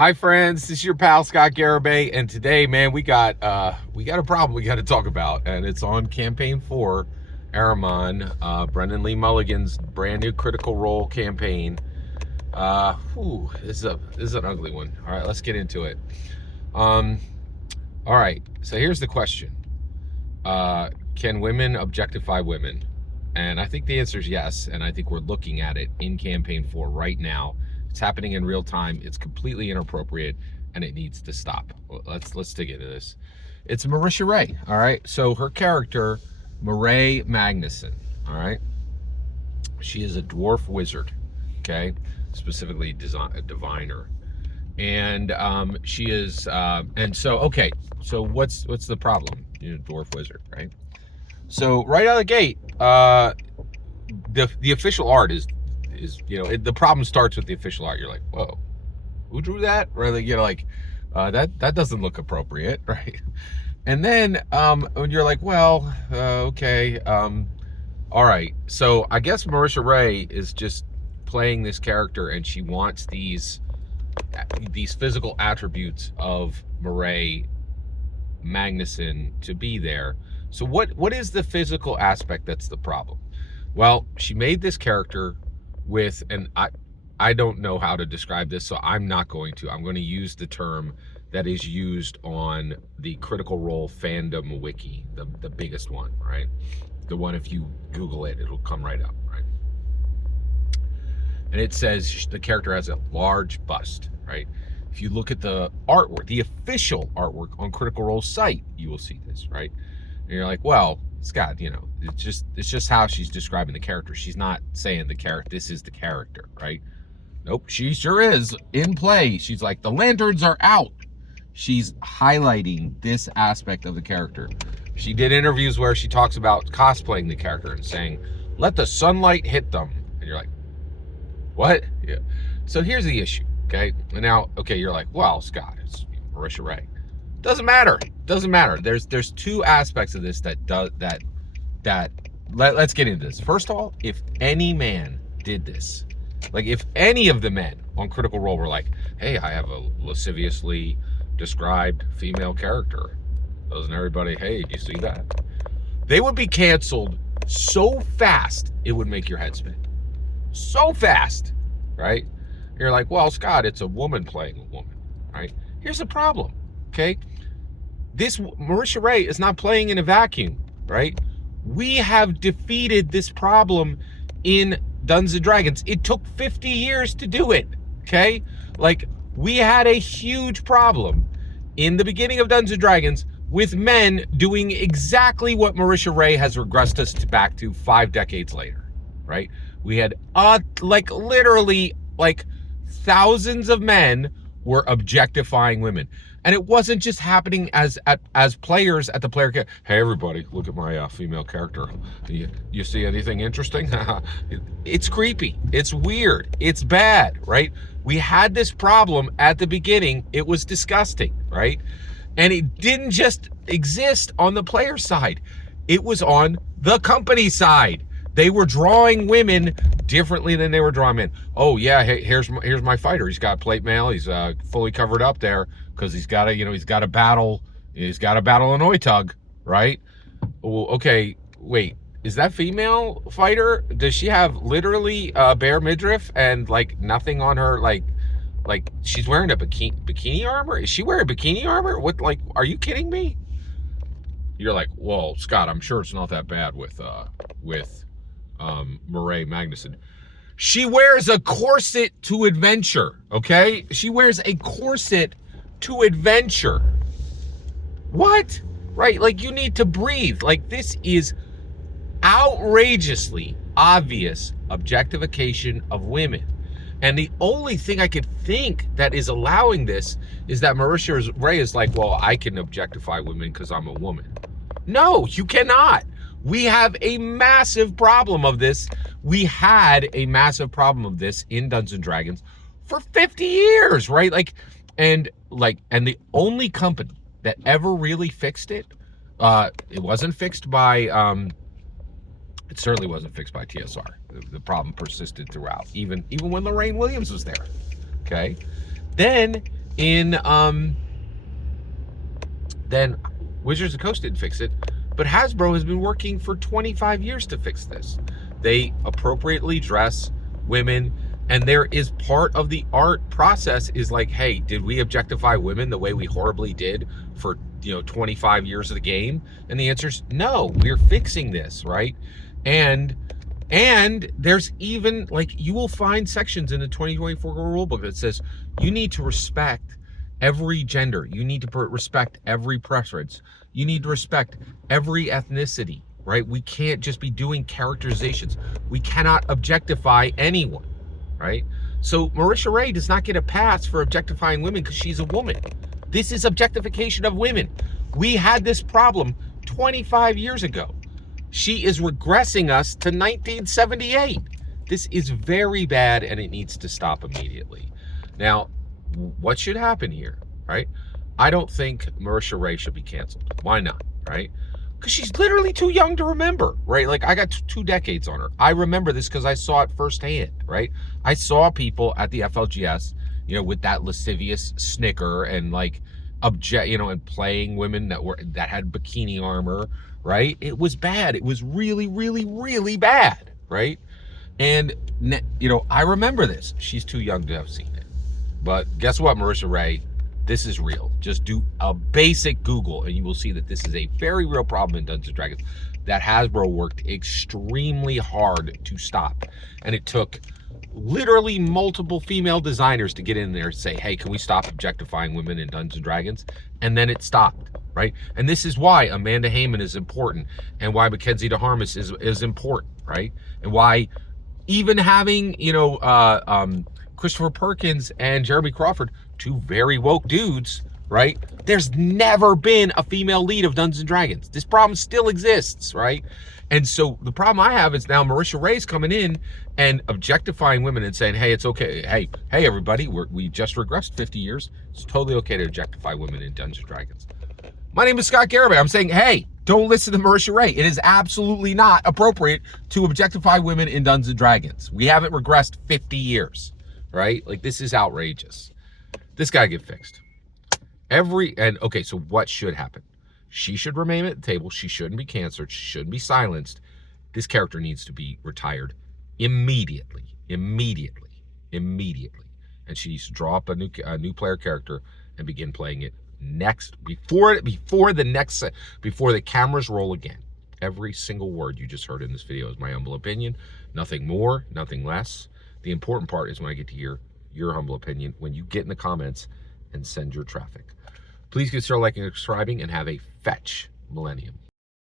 Hi friends, this is your pal Scott Garibay, and today, man, we got a problem we got to talk about, and it's on campaign 4, Araman, Brendan Lee Mulligan's brand new Critical Role campaign. This is an ugly one. All right, let's get into it. All right, so here's the question: can women objectify women? And I think the answer is yes, and I think we're looking at it in campaign 4 right now. It's happening in real time. It's completely inappropriate, and it needs to stop. Let's dig into this. It's Marisha Ray. All right. So her character, Marae Magnuson. All right. She is a dwarf wizard. Okay, specifically a diviner, and she is. And so okay. So what's the problem? Dwarf wizard, right? So right out of the gate, the official art is the problem starts with the official art. You're like, whoa, who drew that? Right? That doesn't look appropriate, right? And then when you're like, well, okay, all right. So I guess Marisha Ray is just playing this character, and she wants these physical attributes of Marae Magnuson to be there. So what is the physical aspect that's the problem? Well, she made this character with, and I don't know how to describe this, so I'm not going to. I'm going to use the term that is used on the Critical Role fandom wiki, the biggest one, right? The one, if you Google it, it'll come right up, right? And it says the character has a large bust, right? If you look at the artwork, the official artwork on Critical Role's site, you will see this, right? And you're like, well, Scott, it's just how she's describing the character. She's not saying this is the character, right? Nope, she sure is in play. She's like, the lanterns are out. She's highlighting this aspect of the character. She did interviews where she talks about cosplaying the character and saying, let the sunlight hit them. And you're like, what? Yeah. So here's the issue, okay? And now, okay, you're like, well, Scott, it's Marisha Ray. Doesn't matter. There's two aspects of this let's get into this. First of all, if any man did this, like if any of the men on Critical Role were like, hey, I have a lasciviously described female character, doesn't everybody, hey, do you see that? They would be canceled so fast it would make your head spin. So fast, right? You're like, well, Scott, it's a woman playing a woman, right? Here's the problem. Okay, this Marisha Ray is not playing in a vacuum, right? We have defeated this problem in Dungeons & Dragons. It took 50 years to do it, okay? Like, we had a huge problem in the beginning of Dungeons & Dragons with men doing exactly what Marisha Ray has regressed us back to 5 decades later, right? We had, literally, thousands of men were objectifying women. And it wasn't just happening as players at the player. Hey, everybody, look at my female character. You see anything interesting? It's creepy. It's weird. It's bad, right? We had this problem at the beginning. It was disgusting, right? And it didn't just exist on the player side. It was on the company side. They were drawing women differently than they were drawing men. Oh yeah, hey, here's my fighter. He's got plate mail. He's fully covered up there because he's got to battle an Oitug, right? Well, okay, wait, is that female fighter? Does she have literally bare midriff and nothing on her? Like she's wearing a bikini armor? Is she wearing bikini armor? What? Are you kidding me? You're like, well, Scott, I'm sure it's not that bad with Marae Magnuson. She wears a corset to adventure, okay? She wears a corset to adventure. What? Right? You need to breathe. This is outrageously obvious objectification of women. And the only thing I could think that is allowing this is that Marisha Ray is like, well, I can objectify women because I'm a woman. No, you cannot. We have a massive problem of this. We had a massive problem of this in Dungeons & Dragons for 50 years, right? And the only company that ever really fixed it, it wasn't fixed by, it certainly wasn't fixed by TSR. The problem persisted throughout, even when Lorraine Williams was there, okay? Then then Wizards of the Coast didn't fix it, but Hasbro has been working for 25 years to fix this. They appropriately dress women, and there is part of the art process is like, hey, did we objectify women the way we horribly did for 25 years of the game? And the answer is no. We're fixing this, right? And there's even, like, you will find sections in the 2024 rulebook that says you need to respect every gender. You need to respect every preference. You need to respect every ethnicity, right? We can't just be doing characterizations. We cannot objectify anyone, right? So Marisha Ray does not get a pass for objectifying women because she's a woman. This is objectification of women. We had this problem 25 years ago. She is regressing us to 1978. This is very bad, and it needs to stop immediately. Now, what should happen here, right? I don't think Marisha Ray should be canceled. Why not, right? Because she's literally too young to remember, right? Like, I got 2 decades on her. I remember this because I saw it firsthand, right? I saw people at the FLGS, with that lascivious snicker and like and playing women that had bikini armor, right? It was bad. It was really, really, really bad, right? And I remember this. She's too young to have seen it. But guess what, Marisha Ray? This is real. Just do a basic Google and you will see that this is a very real problem in Dungeons & Dragons that Hasbro worked extremely hard to stop. And it took literally multiple female designers to get in there and say, hey, can we stop objectifying women in Dungeons & Dragons? And then it stopped, right? And this is why Amanda Heyman is important and why Mackenzie DeHarmas is important, right? And why even having, Christopher Perkins and Jeremy Crawford, 2 very woke dudes, right? There's never been a female lead of Dungeons & Dragons. This problem still exists, right? And so the problem I have is now Marisha Ray's coming in and objectifying women and saying, hey, it's okay. Hey, everybody, we just regressed 50 years. It's totally okay to objectify women in Dungeons & Dragons. My name is Scott Garibay. I'm saying, hey, don't listen to Marisha Ray. It is absolutely not appropriate to objectify women in Dungeons & Dragons. We haven't regressed 50 years. Right? Like, this is outrageous. This guy get fixed. Okay, so what should happen? She should remain at the table. She shouldn't be canceled. She shouldn't be silenced. This character needs to be retired immediately. And she needs to draw up a new player character and begin playing it before the cameras roll again. Every single word you just heard in this video is my humble opinion. Nothing more, nothing less. The important part is when I get to hear your humble opinion, when you get in the comments and send your traffic. Please consider liking and subscribing, and have a fetch millennium.